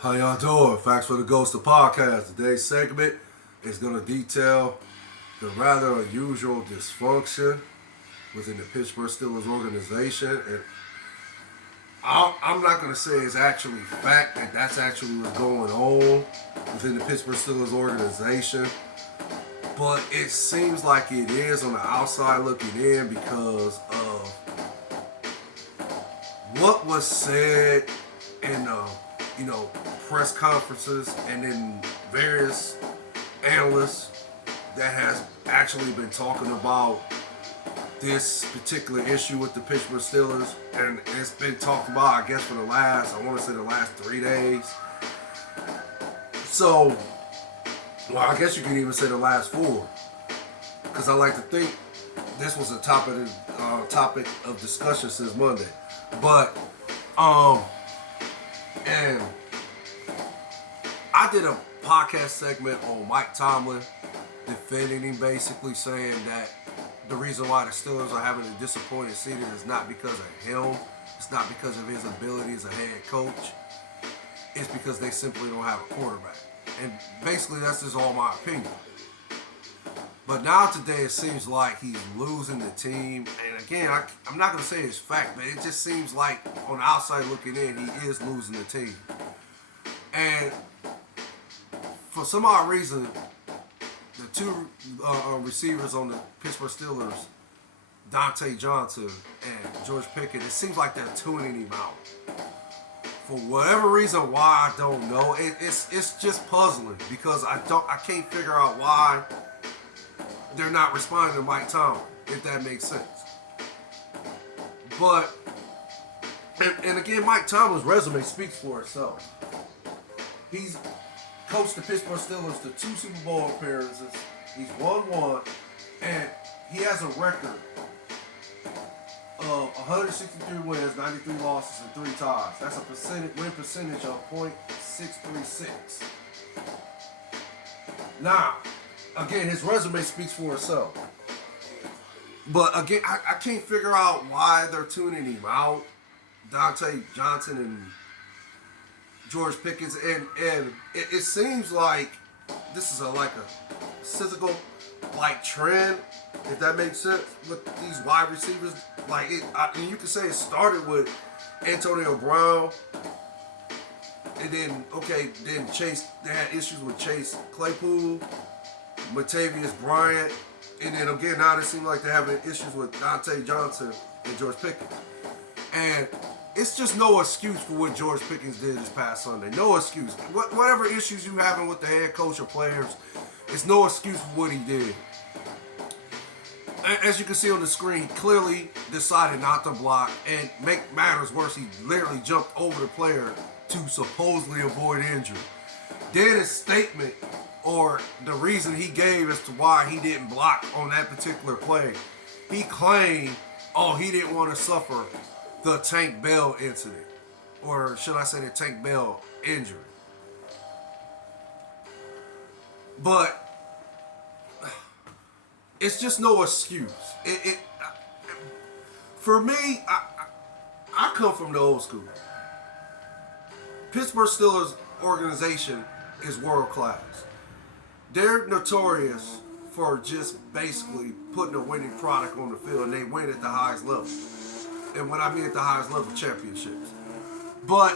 How y'all doing? Facts for the Ghost of Podcast. Today's segment is going to detail the rather unusual dysfunction within the Pittsburgh Steelers organization. And I'm not going to say it's actually fact that that's actually what's going on within the Pittsburgh Steelers organization. But it seems like it is on the outside looking in because of what was said in press conferences and then various analysts that has actually been talking about this particular issue with the Pittsburgh Steelers, and it's been talked about, I guess, for the last 3 days. So, well, I guess you could even say the last 4, because I like to think this was a topic of discussion since Monday. But, and I did a podcast segment on Mike Tomlin defending him, basically saying that the reason why the Steelers are having a disappointing season is not because of him. It's not because of his ability as a head coach. It's because they simply don't have a quarterback. And basically that's just all my opinion. But now today it seems like he's losing the team. And again, I'm not going to say it's fact, but it just seems like on the outside looking in, he is losing the team. And for some odd reason, the two receivers on the Pittsburgh Steelers, Dante Johnson and George Pickens, it seems like they're tuning him out. For whatever reason, why I don't know. It's just puzzling because I can't figure out why they're not responding to Mike Tomlin, if that makes sense. But and again, Mike Tomlin's resume speaks for itself. He's coached the Pittsburgh Steelers to 2 Super Bowl appearances. He's won 1, and he has a record of 163 wins, 93 losses, and 3 ties. That's a win percentage of .636. Now, again, his resume speaks for itself. But again, I can't figure out why they're tuning him out. Dante Johnson and George Pickens, and it seems like this is like a cyclical trend, if that makes sense, with these wide receivers. You could say it started with Antonio Brown, and then Chase. They had issues with Chase Claypool, Latavius Bryant, and then again now they seem like they're having issues with Dante Johnson and George Pickens, and it's just no excuse for what George Pickens did this past Sunday. No excuse. Whatever issues you having with the head coach or players, it's no excuse for what he did. As you can see on the screen, he clearly decided not to block, and make matters worse, he literally jumped over the player to supposedly avoid injury. Then his statement, or the reason he gave as to why he didn't block on that particular play, he claimed, he didn't want to suffer the Tank Bell incident, or should I say the Tank Bell injury. But it's just no excuse. For me, I come from the old school. Pittsburgh Steelers organization is world class. They're notorious for just basically putting a winning product on the field, and they win at the highest level. And what I mean at the highest level, championships. But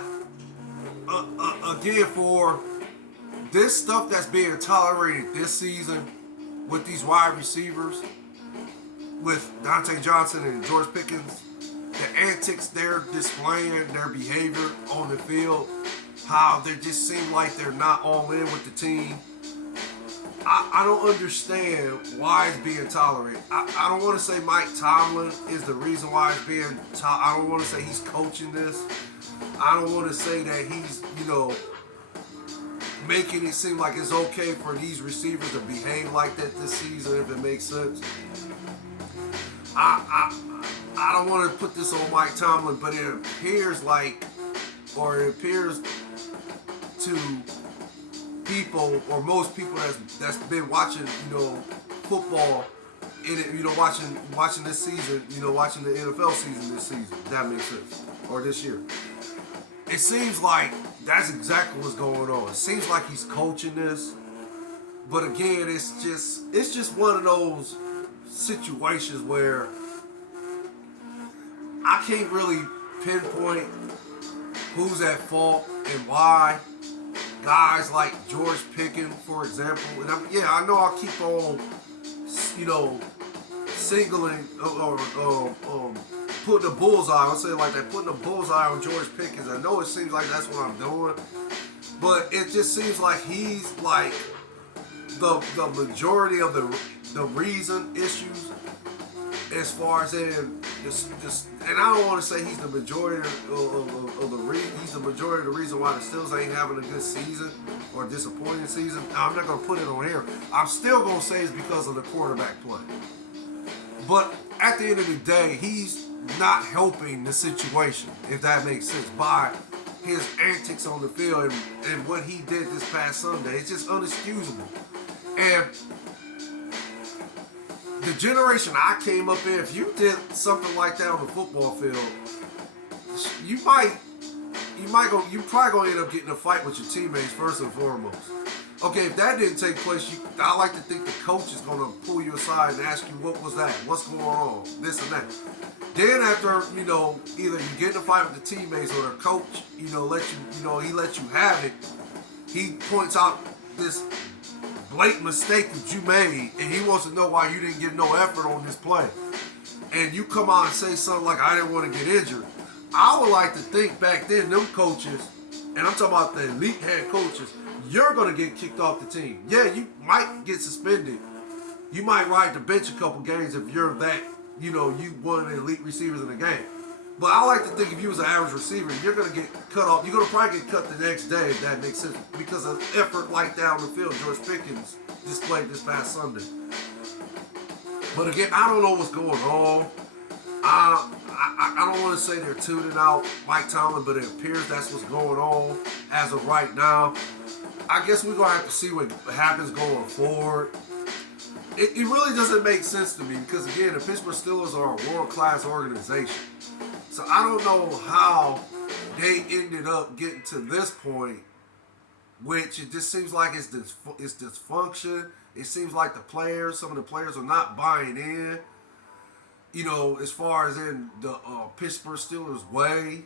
again, for this stuff that's being tolerated this season with these wide receivers, with Dante Johnson and George Pickens, the antics they're displaying, their behavior on the field, how they just seem like they're not all in with the team. I don't understand why it's being tolerated. I don't want to say Mike Tomlin is the reason why it's being I don't want to say he's coaching this. I don't want to say that he's, making it seem like it's okay for these receivers to behave like that this season, if it makes sense. I don't want to put this on Mike Tomlin, but it appears to people, or most people that's been watching, football in it, watching this season, watching the NFL season this season, if that makes sense, or this year. It seems like That's exactly what's going on. It seems like he's coaching this, but again, it's just one of those situations where I can't really pinpoint who's at fault and why. Guys like George Pickens, for example, and I know I'll keep on, singling or putting a bullseye. I'll say it like that, putting a bullseye on George Pickens. I know it seems like that's what I'm doing, but it just seems like he's like the majority of the reason issues as far as in this, and I don't want to say he's the majority of the reason. He's the majority of the reason why the Steelers ain't having a good season or a disappointing season. I'm not gonna put it on here. I'm still gonna say it's because of the quarterback play. But at the end of the day, he's not helping the situation, if that makes sense, by his antics on the field and what he did this past Sunday. It's just unexcusable. And the generation I came up in, if you did something like that on the football field, you probably gonna end up getting in a fight with your teammates first and foremost. Okay, if that didn't take place, I like to think the coach is gonna pull you aside and ask you, what was that? What's going on? This and that. Then after, either you get in a fight with the teammates or the coach, he lets you have it. He points out this blatant mistake that you made, and he wants to know why you didn't give no effort on this play. And you come out and say something like, I didn't want to get injured. I would like to think back then, them coaches, and I'm talking about the elite head coaches, you're going to get kicked off the team. Yeah, you might get suspended. You might ride the bench a couple games if you're that, you one of the elite receivers in the game. But I like to think if you was an average receiver, you're going to get cut off. You're going to probably get cut the next day, if that makes sense, because of effort like that on the field George Pickens displayed this past Sunday. But again, I don't know what's going on. I don't want to say they're tuning out Mike Tomlin, but it appears that's what's going on as of right now. I guess we're going to have to see what happens going forward. It really doesn't make sense to me because, again, the Pittsburgh Steelers are a world-class organization. So I don't know how they ended up getting to this point, which it just seems like it's dysfunction. It seems like some of the players are not buying in, as far as in the Pittsburgh Steelers way.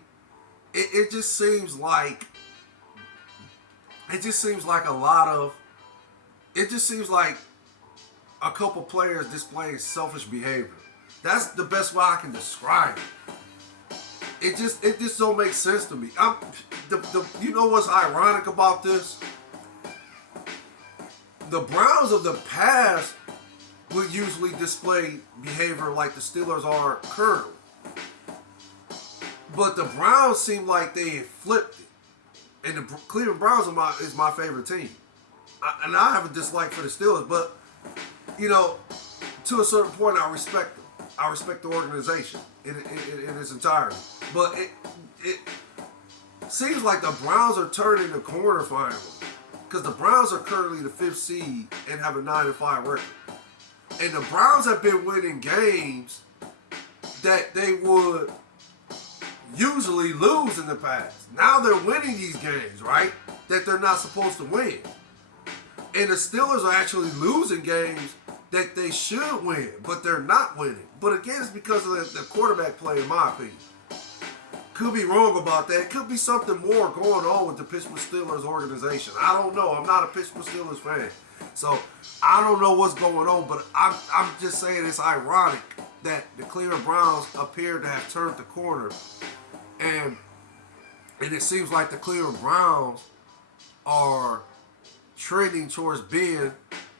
It just seems like a couple players displaying selfish behavior. That's the best way I can describe it. It just don't make sense to me. You know what's ironic about this? The Browns of the past would usually display behavior like the Steelers are currently. But the Browns seem like they flipped it. And the Cleveland Browns is my favorite team. And I have a dislike for the Steelers, but, to a certain point, I respect them. I respect the organization in its entirety. But it seems like the Browns are turning the corner finally. Because the Browns are currently the 5th seed and have a 9-5 record. And the Browns have been winning games that they would usually lose in the past. Now they're winning these games, right? That they're not supposed to win. And the Steelers are actually losing games that they should win, but they're not winning. But again, it's because of the quarterback play, in my opinion. Could be wrong about that. Could be something more going on with the Pittsburgh Steelers organization. I don't know. I'm not a Pittsburgh Steelers fan. So I don't know what's going on, but I'm just saying it's ironic that the Cleveland Browns appear to have turned the corner. And it seems like the Cleveland Browns are trending towards being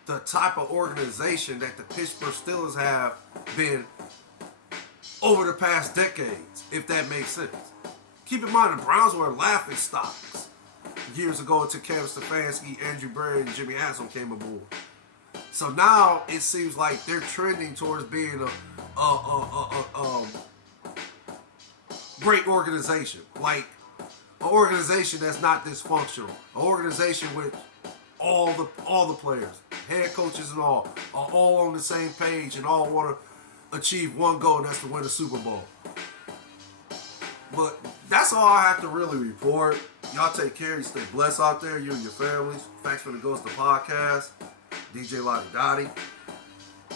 the type of organization that the Pittsburgh Steelers have been over the past decades, if that makes sense. Keep in mind, the Browns were laughing stocks years ago until Kevin Stefanski, Andrew Berry, and Jimmy Haslam came aboard. So now it seems like they're trending towards being a great organization, like an organization that's not dysfunctional, an organization with all the players, head coaches and all, are all on the same page and all want to achieve one goal, and that's to win a Super Bowl. But that's all I have to really report. Y'all take care. You stay blessed out there. You and your families. Thanks for the Ghost of Podcast. DJ Lottie Dottie.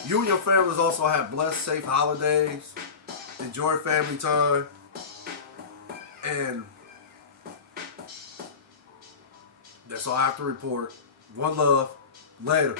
You and your families also have blessed, safe holidays. Enjoy family time. And that's all I have to report. One love. Later.